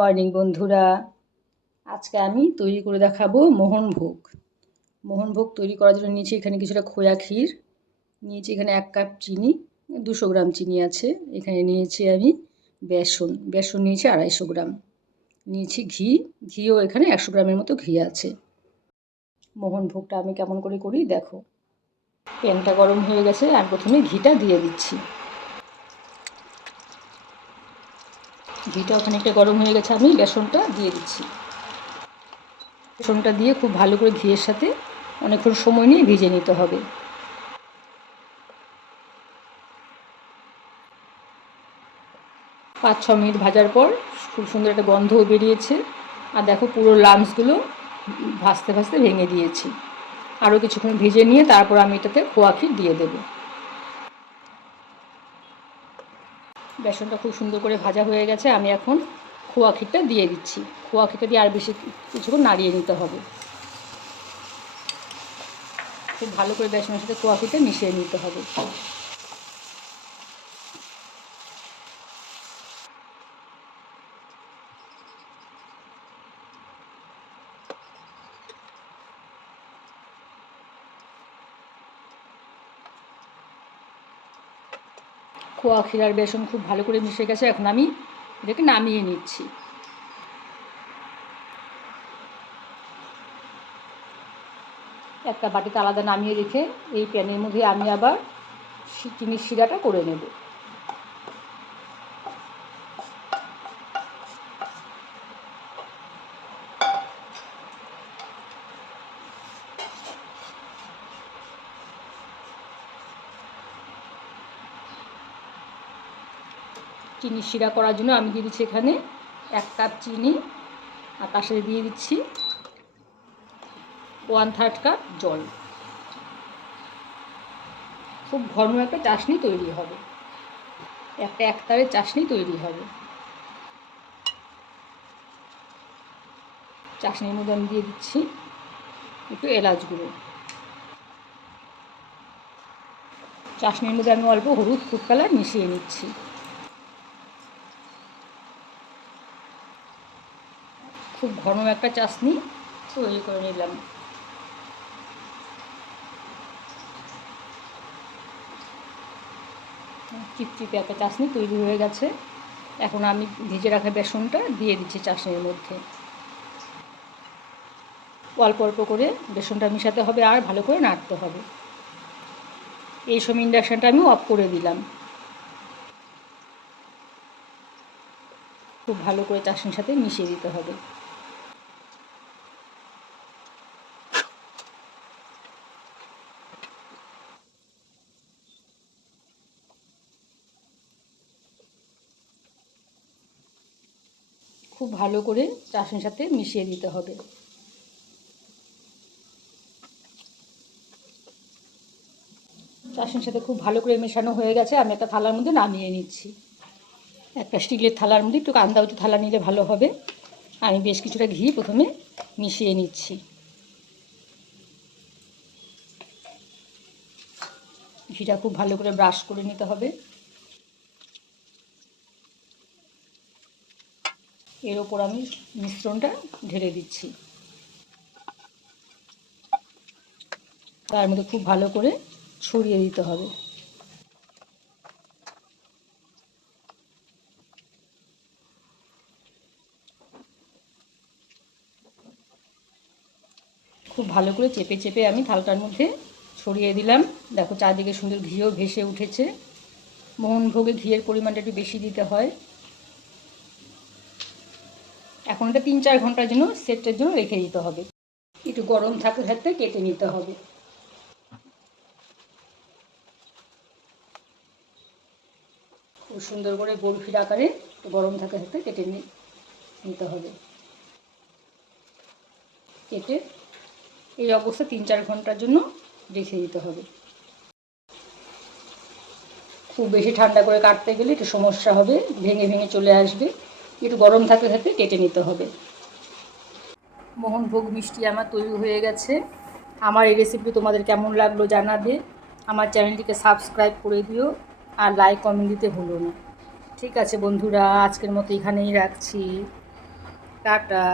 Morning বন্ধুরা, আজকে আমি তৈরি করে দেখাবো মোহনভোগ। মোহনভোগ তৈরি করার জন্য নিয়েছি এখানে কিছুটা খোয়া ক্ষীর, নিয়েছি এখানে 1 কাপ চিনি, 200 গ্রাম চিনি আছে। এখানে নিয়েছি আমি বেসন নিয়েছি 250 গ্রাম, নিয়েছি ঘিও এখানে 100 গ্রামের মতো ঘি আছে। মোহনভোগটা আমি কেমন করে করি দেখো। প্যানটা গরম হয়ে গেছে, আমি প্রথমে ঘিটা দিয়ে দিচ্ছি। ঘিটা খানিকটা গরম হয়ে গেছে, আমি বেসনটা দিয়ে দিচ্ছি। বেসনটা দিয়ে খুব ভালো করে ঘিয়ের সাথে অনেকক্ষণ সময় নিয়ে ভেজে নিতে হবে। পাঁচ ছ মিনিট ভাজার পর খুব সুন্দর একটা গন্ধও বেরিয়েছে। আর দেখো পুরো লাম্পসগুলো ভাজতে ভাজতে ভেঙে দিয়েছি। আরও কিছুক্ষণ ভেজে নিয়ে তারপর আমি এটাতে খোয়া ক্ষীর দিয়ে দেব। বেসনটা খুব সুন্দর করে ভাজা হয়ে গেছে, আমি এখন খোয়া ক্ষীরটা দিয়ে দিচ্ছি। খোয়া ক্ষীরটা দিয়ে আর বেশি কিছুক্ষণ নাড়িয়ে নিতে হবে। খুব ভালো করে বেসনের সাথে খোয়া ক্ষীরটা মিশিয়ে নিতে হবে। খোয়া ক্ষীর আর বেসন খুব ভালো করে মিশে গেছে, এখন আমি এটাকে নামিয়ে নিচ্ছি। একটা বাটিতে আলাদা নামিয়ে রেখে এই প্যানের মধ্যে আমি আবার চিনির শিরাটা করে নেব। চিনির শিরা করার জন্য আমি দিয়ে দিচ্ছি এখানে 1 কাপ চিনি, আর তার সাথে দিয়ে দিচ্ছি 1/3 কাপ জল। খুব ঘন একটা চাশনি তৈরি হবে, একটা একতারের চাশনি তৈরি হবে। চাশনির মধ্যে আমি দিয়ে দিচ্ছি একটু এলাচ গুঁড়ো। চাশনির মধ্যে আমি অল্প হলুদ ফুড কালার মিশিয়ে নিচ্ছি। খুব ঘন একটা চাশনি তৈরি করে নিলাম। চিপচিপে একটা চাশনি তৈরি হয়ে গেছে। এখন আমি ভেজে রাখা বেসনটা দিয়ে দিচ্ছি চাশনির মধ্যে। অল্প অল্প করে বেসনটা মেশাতে হবে আর ভালো করে নাড়তে হবে। এই সময় ইন্ডাকশানটা আমি অফ করে দিলাম। খুব ভালো করে চাশনির সাথে মিশিয়ে দিতে হবে। খুব ভালো করে চাশনির সাথে মিশিয়ে দিতে হবে। চাশনির সাথে খুব ভালো করে মেশানো হয়ে গেছে, আমি একটা থালার মধ্যে নামিয়ে নিচ্ছি। একটা স্টিলের থালার মধ্যে, একটু কান্দা উঁচু থালা নিলে ভালো হবে। আমি বেশ কিছুটা ঘি প্রথমে মিশিয়ে নিচ্ছি। ঘিটা খুব ভালো করে ব্রাশ করে নিতে হবে। এর ওপর আমি মিশ্রণটা ঢেলে দিচ্ছি। তার মধ্যে খুব ভালো করে ছড়িয়ে দিতে হবে। খুব ভালো করে চেপে চেপে আমি থালটার মধ্যে ছড়িয়ে দিলাম। দেখো চারদিকে সুন্দর ঘিও ভেসে উঠেছে। মোহনভোগে ঘিয়ের পরিমাণটা একটু বেশি দিতে হয়। এখন এটা 3-4 ঘন্টার জন্য সেটের জন্য রেখে দিতে হবে। একটু গরম থাকতে থাকতে কেটে নিতে হবে। খুব সুন্দর করে বরফির আকারে গরম থাকতে থাকতে কেটে নিতে হবে। কেটে এই অবস্থা 3-4 ঘন্টার জন্য রেখে দিতে হবে। খুব বেশি ঠান্ডা করে কাটতে গেলে একটু সমস্যা হবে, ভেঙে ভেঙে চলে আসবে। একটু গরম থাকতে থাকতে কেটে নিতে হবে। মোহনভোগ মিষ্টি আমার তৈরি হয়ে গেছে। আমার এই রেসিপি তোমাদের কেমন লাগলো জানাবে। আমার চ্যানেলটিকে সাবস্ক্রাইব করে দিও আর লাইক কমেন্ট দিতে ভুলো না। ঠিক আছে বন্ধুরা, আজকের মতো এখানেই রাখছি। টাটা।